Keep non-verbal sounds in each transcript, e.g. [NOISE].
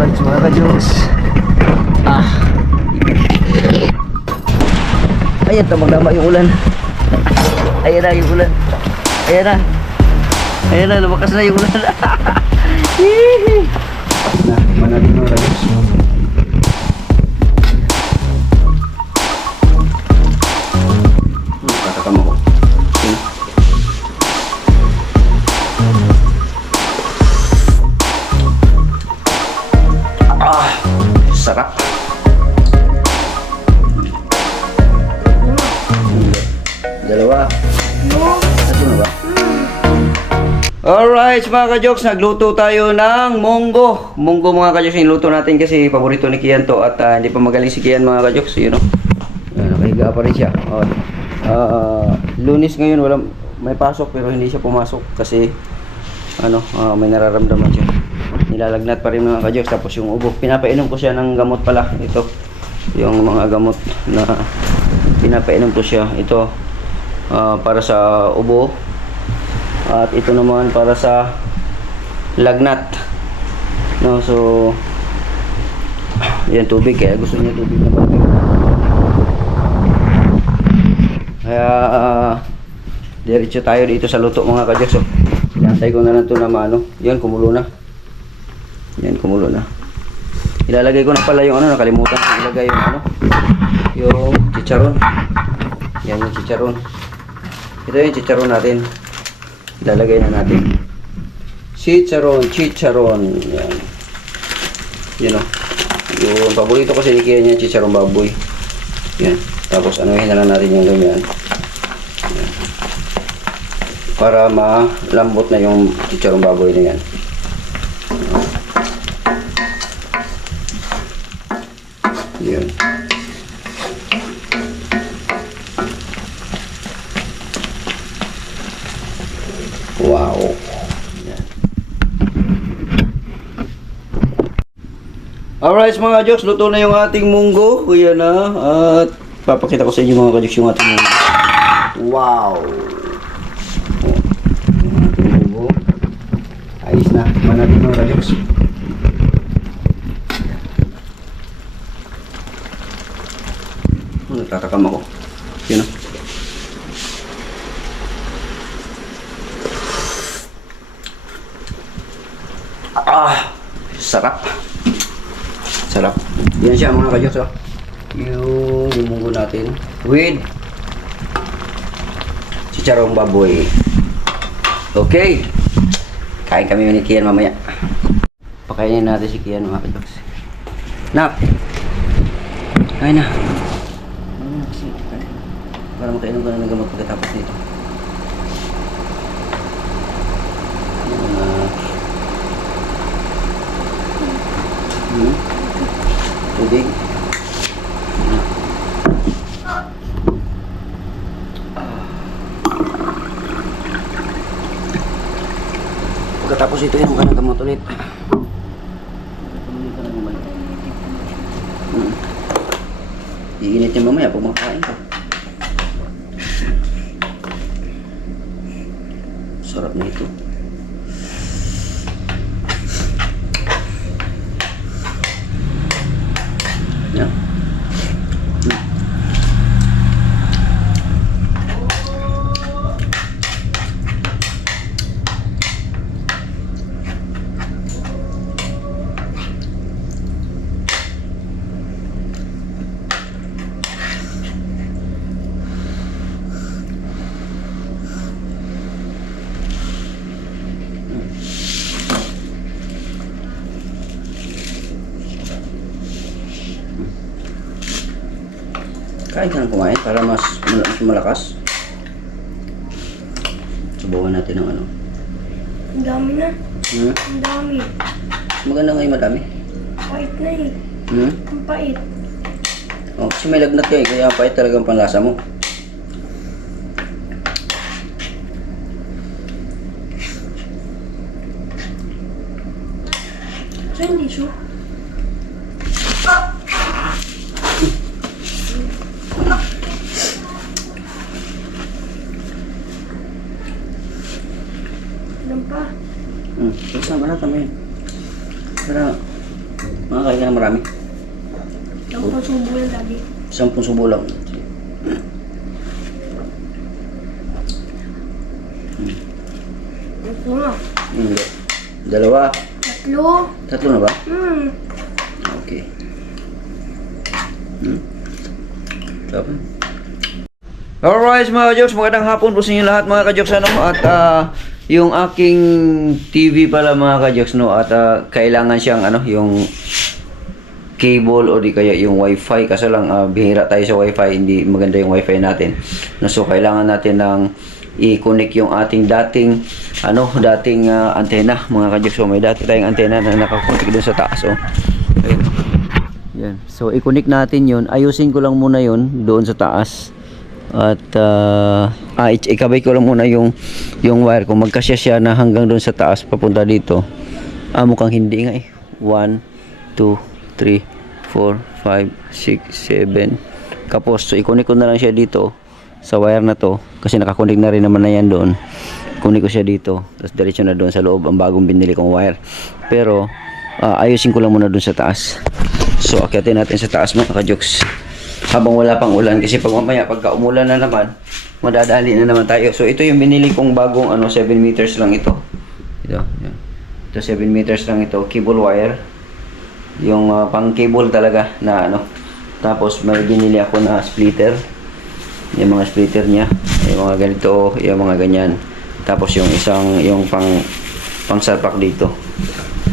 Alright mga ka-jokes. Ah. Ayan, tamang-tama yung ulan. Ayan na yung ulan. Ayan na. Ayan na, lumakas na yung ulan. [LAUGHS] Hihi. na, manalin Alright, mga ka-jokes, nagluto tayo ng munggo. Munggo mga ka-jokes, niluto natin kasi paborito ni Kian to at ah, hindi pa magaling si Kian mga ka-jokes, you know. Ayan, nakahiga pa rin siya. Oh. Ah, lunis ngayon, walang, may pasok pero hindi siya pumasok kasi ano, ah, may nararamdaman siya. Nilalagnat pa rin mga ka-jokes. Tapos yung ubo, pinapainom ko siya ng gamot pala. Ito, yung mga gamot na pinapainom ko siya. Ito, ah, para sa ubo. At ito naman para sa lagnat. No, so yan tubig kaya gusto niya tubig na tubig. Kaya uh, diretso tayo dito sa luto mga kajok. So, inantay ko na lang ito na maano. Yan, kumulo na. Yan, kumulo na. Ilalagay ko na pala yung ano, nakalimutan ko ilagay yung ano, yung chicharon. Yan yung chicharon. Ito yung chicharon natin. Ilalagay na natin. Chicharon, chicharon. Yan. Yan o. Yung paborito ko sa Ikea niya, chicharon baboy. Yan. Tapos anuhin na lang natin yung ganyan. Yan. Para malambot na yung chicharon baboy na yan. Yun. Wow. Yan. Alright mga jokes, luto na yung ating munggo. Kuya na. At papakita ko sa inyo mga kajokes yung ating munggo. Wow. Munggo. Ayos na. Manapin mga kajokes. Oh, nagtatakam ako. Yun o. Ah, sarap. Sarap. Yan siya mga kajos oh. Yung lumunggo natin with chicharong baboy. Okay. Kain kami ni Kian mamaya. Pakainin natin si Kian mga kajos. Nak. Kain na. Para makainom ka na ng gamot pagkatapos nito. Na. Hmm? Tubig. Pagkatapos ito, inom ka ng gamot ulit. Hmm. Iinit yung mamaya pag makakain ka. Sarap na ito. Yan. Kain ka ng kumain para mas, mas malakas. Subukan natin ng ano. Ang dami na. Hmm? Ang dami. Maganda ngayon madami. Pait na eh. Hmm? Ang pait. Oh, kasi may lagnat ka eh, kaya pait talagang panlasa mo. So, hindi siya. Ilan pa? Hmm. Basta malata mo yun. Pero, Makakain ka na marami. Dapat subo lang daddy. Sampung subo lang. Ito na. Hindi. Dalawa. Tatlo. Tatlo na ba? Hmm. Okay. Hmm? Na. Alright mga kajokes, magandang hapon po sa inyo lahat mga kajokes ano at ah, yung aking TV pala mga kajokes no at ah, kailangan siyang ano yung cable o di kaya yung wifi kasi lang ah, bihira tayo sa wifi hindi maganda yung wifi natin no, so kailangan natin ng i-connect yung ating dating ano dating ah, antena mga kajokes so may dati tayong antena na nakakonect dun sa taas oh. Ayun. Yan. So, i-connect natin yun. Ayusin ko lang muna yun doon sa taas. At, uh, ah, i- ikabay ko lang muna yung, yung wire. Kung magkasya siya na hanggang doon sa taas, papunta dito. Ah, mukhang hindi nga eh. 1, 2, 3, 4, 5, 6, 7. Kapos. So, i-connect ko na lang siya dito sa wire na to. Kasi nakakonect na rin naman na yan doon. Kunin ko siya dito. Tapos diretso na doon sa loob ang bagong binili kong wire. Pero, ah, ayusin ko lang muna doon sa taas. So, akyatin natin sa taas mga kajokes. Habang wala pang ulan. Kasi pag mamaya, pagka umulan na naman, madadali na naman tayo. So, ito yung binili kong bagong ano, 7 meters lang ito. Ito, yan. Ito 7 meters lang ito. Cable wire. Yung ah, pang cable talaga na ano. Tapos, may binili ako na splitter. Yung mga splitter niya. Yung mga ganito, yung mga ganyan. Tapos, yung isang, yung pang, pang salpak dito.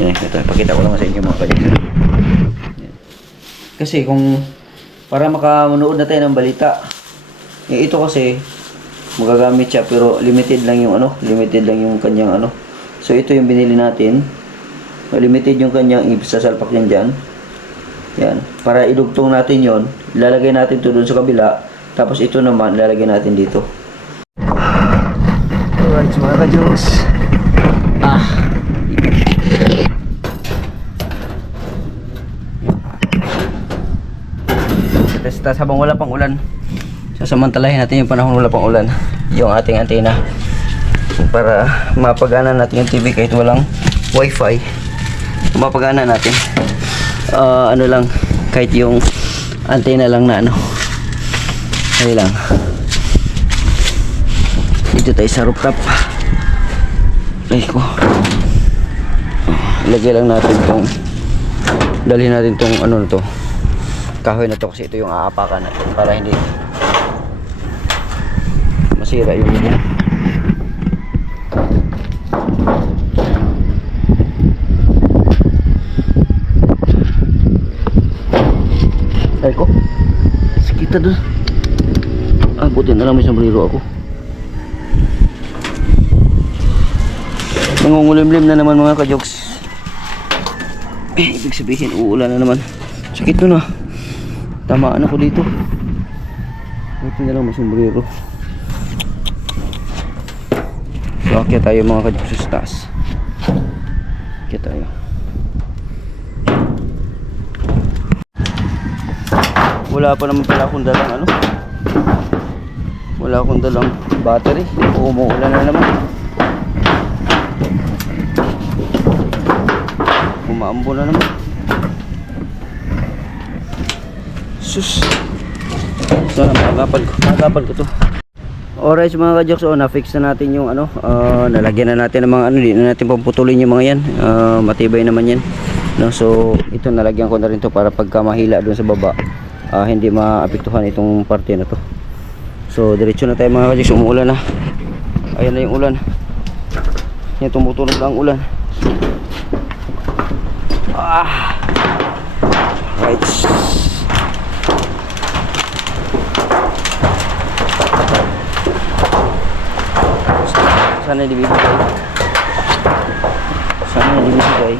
Yan, ito. Pakita ko lang sa inyo mga. Yan. Kasi kung para makamanood na tayo ng balita, eh, ito kasi magagamit siya pero limited lang yung ano, limited lang yung kanyang ano. So ito yung binili natin. Limited yung kanyang isasalpak niyan dyan. Yan. Para idugtong natin yon ilalagay natin to doon sa kabila. Tapos ito naman, ilalagay natin dito. Alright, mga ka-jokes. Ah. Tapos habang wala pang ulan, sasamantalahin natin yung panahon wala pang ulan, yung ating antena. Para mapagana natin yung TV kahit walang wifi. Mapagana natin. Ah, ano lang, kahit yung antena lang na ano. Ay lang. Dito tayo sa rooftop. Ay ko. Ilagay lang natin tong dalhin natin tong ano to kahoy na to kasi ito yung aapakan natin para hindi masira yung ay ko. Kita doon ah buti na lang may sombrero ako. Nangungulimlim na naman mga kajoks eh, ibig sabihin uulan na naman. Sakit nun ah. Tamaan ako dito. Buti na lang may sombrero. So akyat tayo mga kajoks sa taas akyat tayo wala pa naman pala akong dalang ano. Wala akong dalang battery. Umuulan na naman. Umaambo na naman. Sus. Sana maagapan ko. Maagapan ko to. Alright mga kajoks, oh, na-fix na natin yung ano, ah, nalagyan na natin ng mga ano, hindi na natin pamputulin yung mga yan, Ah, matibay naman yan. No, so, ito nalagyan ko na rin to para pagka mahila doon sa baba, ah, hindi maapektuhan itong parte na to. So, diretso na tayo mga kajoks, umuulan na. Ayan na yung ulan. Yan, tumutulog na ang ulan. Ah. Right. Sana di bibigay. Sana di bibigay.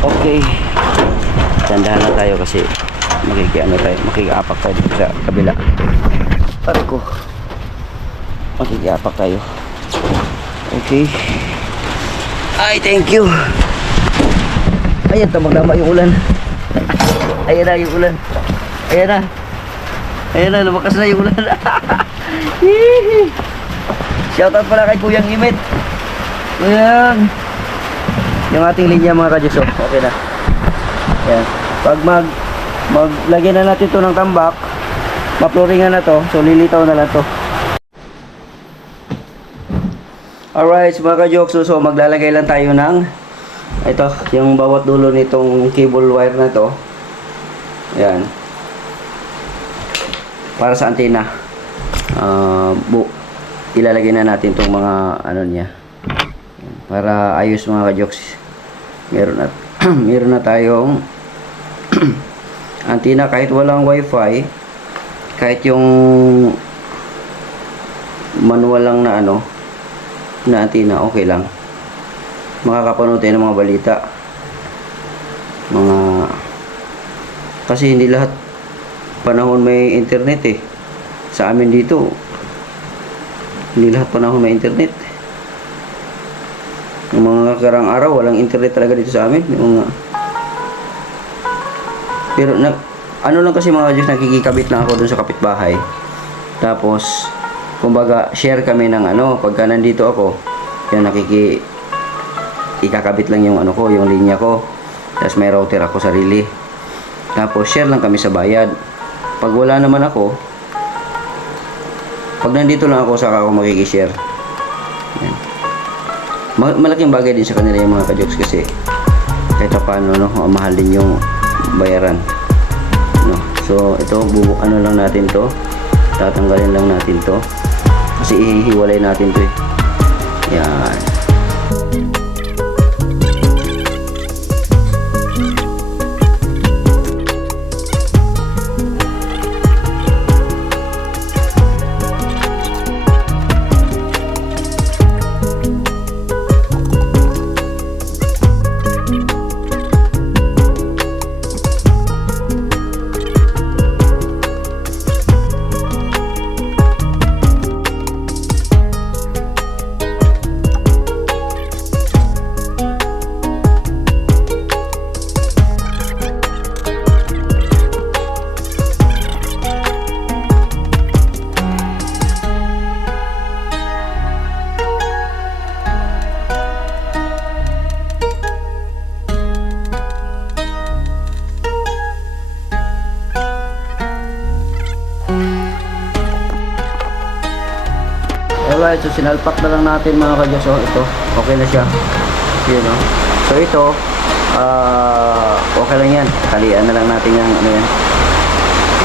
Okay. Tandahan na tayo kasi makikiano tayo, makikiapak tayo dito sa kabila. Pare ko. Makikiapak tayo. Okay. Ay, thank you. Ayan, tamang-tama yung ulan. Ayan na yung ulan. Ayan na. Ayan na, lumakas na yung ulan. [LAUGHS] Shoutout pala kay Kuyang Imit. Kuyang. Yung ating linya mga kadyos. oh. Okay na. Yan. Pag mag maglagyan na natin to ng tambak, maploringan na to, so lilitaw na lang to. Alright, so mga ka-jokes, so, maglalagay lang tayo ng ito, yung bawat dulo nitong cable wire na to. Yan. Para sa antena. Ah, bu ilalagay na natin tong mga ano niya. Para ayos mga ka-jokes. Meron na [CLEARS THROAT] meron na tayong [CLEARS THROAT] antena kahit walang wifi kahit yung manual lang na ano na antena okay lang. Makakapanood tayo ng mga balita. Mga kasi hindi lahat panahon may internet eh. Sa amin dito hindi lahat panahon may internet. Yung mga karang araw walang internet talaga dito sa amin. Yung mga pero na, ano lang kasi mga Diyos, nakikikabit lang ako dun sa kapitbahay. Tapos, kumbaga, share kami ng ano, pagka nandito ako, yan nakiki, ikakabit lang yung ano ko, yung linya ko. Tapos may router ako sarili. Tapos, share lang kami sa bayad. Pag wala naman ako, pag nandito lang ako, saka ako makikishare. Yan. Ma- malaking bagay din sa kanila yung mga kajoks kasi kahit pa paano no, mahal din yung bayaran so ito bubu ano lang natin to. Tatanggalin lang natin to. Kasi ihihiwalay natin to eh. Yan Alright, so sinalpak na lang natin mga kadyos. So, ito, okay na siya. Yun, no? So, ito, ah, okay lang yan. Talian na lang natin yung ano yan.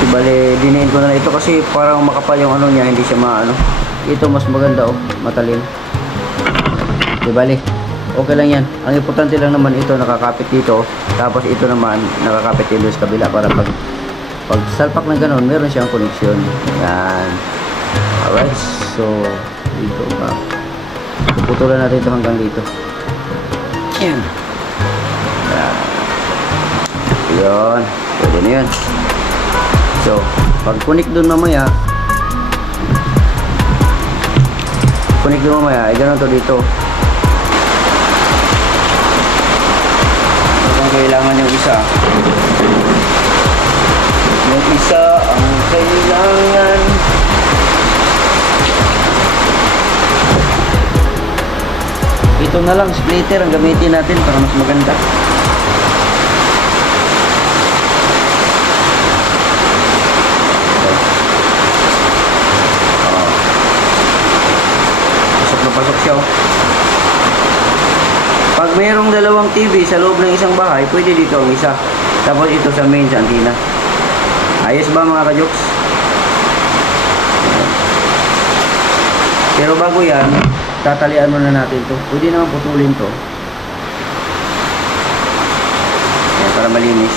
Bali, dinain ko na lang ito kasi parang makapal yung ano niya, hindi siya maano. Ito mas maganda, oh, matalim. Di okay lang yan. Ang importante lang naman ito, nakakapit dito. Tapos ito naman, nakakapit doon sa kabila para pag pag salpak ng ganun, meron siyang connection. Yan. Alright, so dito pa. Puputulan natin ito hanggang dito. Yan. Yun. Pwede na yun. So, pag connect dun mamaya, connect dun mamaya, ay ganun to dito. Kung kailangan yung isa, yung isa ang kailangan Ito na lang, splitter ang gamitin natin para mas maganda. Oh. Pasok na pasok siya. oh. Pag mayroong dalawang TV sa loob ng isang bahay, pwede dito ang isa. Tapos ito sa main sa antina. Ayos ba mga kajoks? Pero bago yan, tatalian muna natin to. Pwede naman putulin to. Yan, para malinis.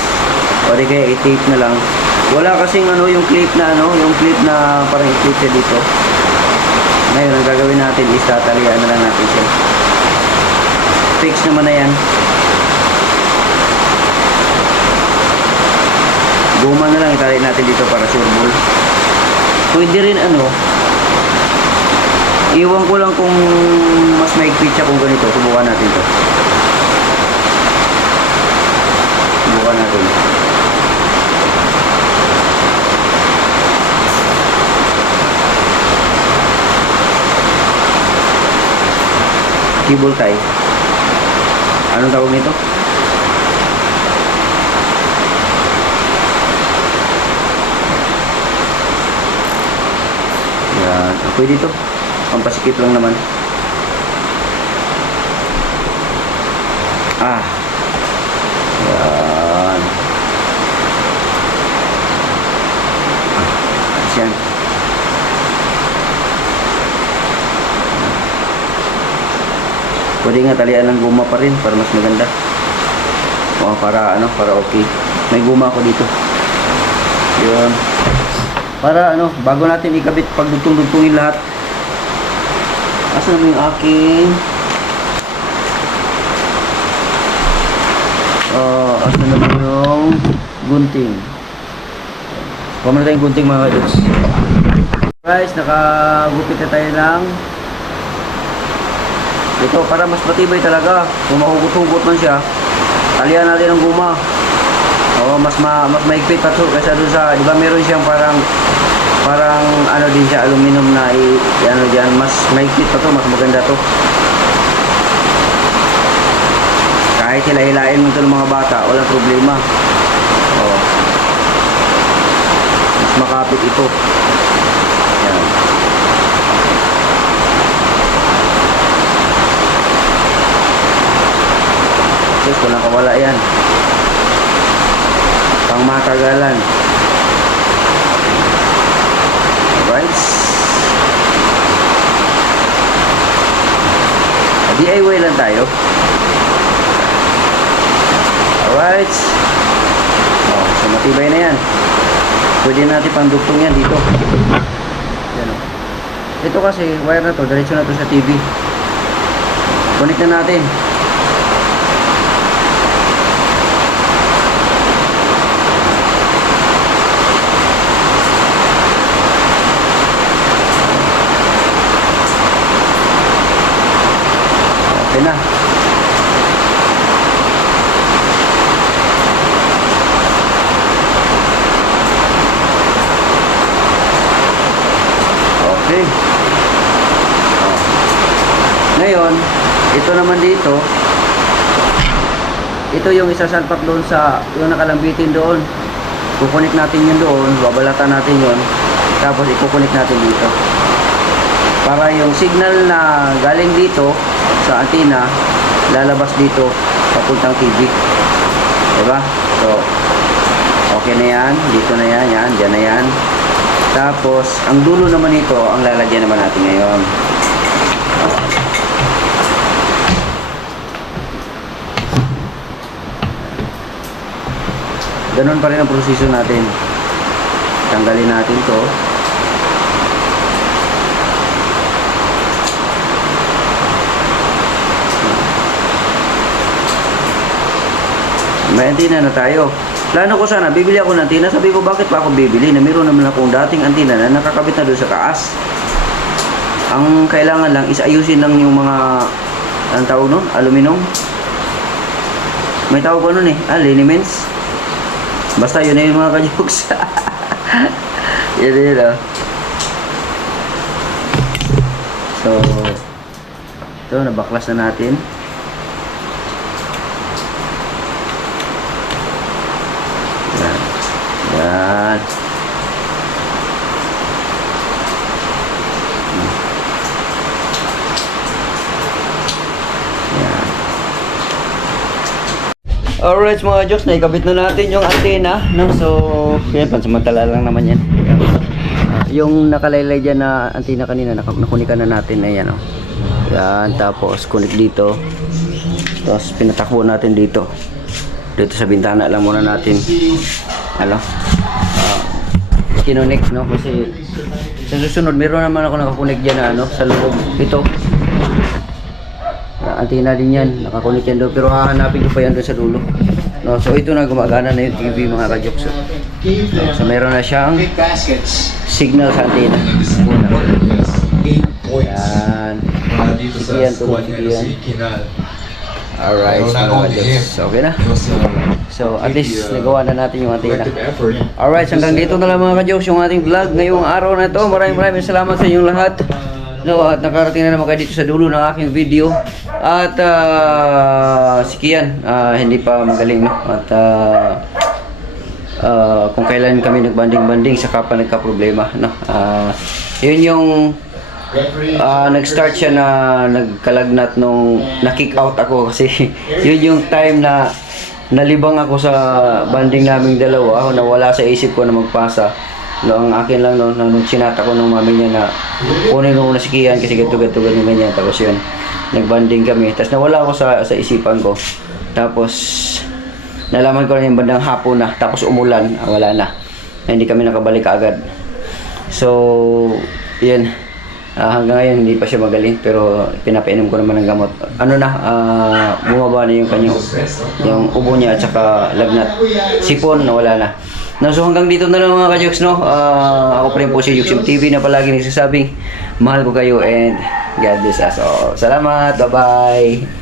Di kaya i-tape na lang. Wala kasing ano yung clip na ano, yung clip na parang i-clip siya dito. Ngayon, ang gagawin natin is tatalian na lang natin siya. Fix naman na yan. Guma na lang itali natin dito para sure ball. Pwede rin ano, Iwan ko lang kung mas maigpit siya kung ganito. Subukan natin to. Subukan natin. Cable tie. Anong tawag nito? Yan. Pwede to. Pampasikip lang naman. Ah. Yan. Ah. Yan. Pwede nga talian ng guma pa rin para mas maganda. O para ano, para okay. May guma ako dito. Yun. Para ano, bago natin ikabit pag dugtong-dugtungin lahat. Asa naman yung aking uh, asa naman yung gunting. Pamala tayong gunting mga kadoks. Guys, nakagupit na tayo ng ito para mas matibay talaga. Kung mahugot-hugot man siya, talian natin ng guma. Oo, mas ma mas maigpit pa to kasi doon sa, di ba meron siyang parang parang ano din siya aluminum na i, ano diyan, mas maigpit pa to, mas maganda to. Kahit hilahilain mo ito ng mga bata, walang problema. Oo. Mas makapit ito. Yan. Sus, walang kawala yan. Pang matagalan. Alright. DIY lang tayo. Alright. Oh, so matibay na yan. Pwede natin pandugtong yan dito. Yan o. Ito kasi, wire na to, diretso na to sa TV. Connect na natin. Okay na. Okay. Oh. Ngayon, ito naman dito, ito yung isasalpak doon sa, yung nakalambitin doon. Kukunik natin yun doon, babalatan natin yun, tapos ikukunik natin dito. Para yung signal na galing dito sa antenna, lalabas dito papuntang TV. Diba? So, okay na yan, dito na yan, yan, dyan na yan. Tapos, ang dulo naman nito, ang lalagyan naman natin ngayon. Ganun pa rin ang proseso natin. Tanggalin natin to. May antina na tayo. Plano ko sana, bibili ako ng antina. Sabi ko, bakit pa ako bibili? Na meron naman akong dating antina na nakakabit na doon sa taas. Ang kailangan lang is ayusin lang yung mga, ang tawag nun? Aluminum? May tawag ko nun eh. Ah, liniments. Basta yun na yung mga kajoks. [LAUGHS] yun yun ah. So, ito, nabaklas na natin. Alright mga jokes, naikabit na natin yung antena. No? So, yan, pansamantala lang naman yan. Yung nakalaylay dyan na antena kanina, nak nakunikan na natin. Ayan o. Yan, tapos connect dito. Tapos pinatakbo natin dito. Dito sa bintana lang muna natin. Ano? Uh, kinonek, no? Kasi sa susunod, meron naman ako nakakunik dyan na ano, sa loob. Ito. Antenna din yan, nakakunik yan doon. Pero hahanapin ko pa yan doon sa dulo. No, so ito na gumagana na yung TV mga kajokso. No, so meron na siyang signal sa points. Yan. Sige yan, squad sige yan. Alright, not mga kajokso. Okay na? So at least nagawa na natin yung effort. Alright, hanggang dito na lang mga ka-jokes yung ating vlog ngayong araw na ito. Maraming maraming salamat sa inyong lahat. No, at nakarating na naman kayo dito sa dulo ng aking video. At ah, si Kian, ah, hindi pa magaling. No? At ah, ah, kung kailan kami nagbanding-banding, saka pa nagka-problema. No? Ah, yun yung. Ah, nag-start siya na nagkalagnat nung na-kick out ako [LAUGHS] kasi yun yung time na nalibang ako sa banding naming dalawa nawala sa isip ko na magpasa no, ang akin lang no, na nung chinata ko ng mami niya na kunin mo na si Kian kasi ganito ganyan ganyan tapos yun nagbanding kami tapos nawala ako sa, sa isipan ko tapos nalaman ko na yung bandang hapon na tapos umulan ah, wala na hindi kami nakabalik agad So, yun. Ah, hanggang ngayon hindi pa siya magaling pero pinapainom ko naman ng gamot. Ano na, ah, bumaba na yung kanyang yung ubo niya at saka lagnat. Sipon na wala na. No, so hanggang dito na lang mga kajoks, no? Ah, ako pa rin po si Juxim TV na palagi nagsasabing mahal ko kayo and God bless us. So, salamat. Bye-bye.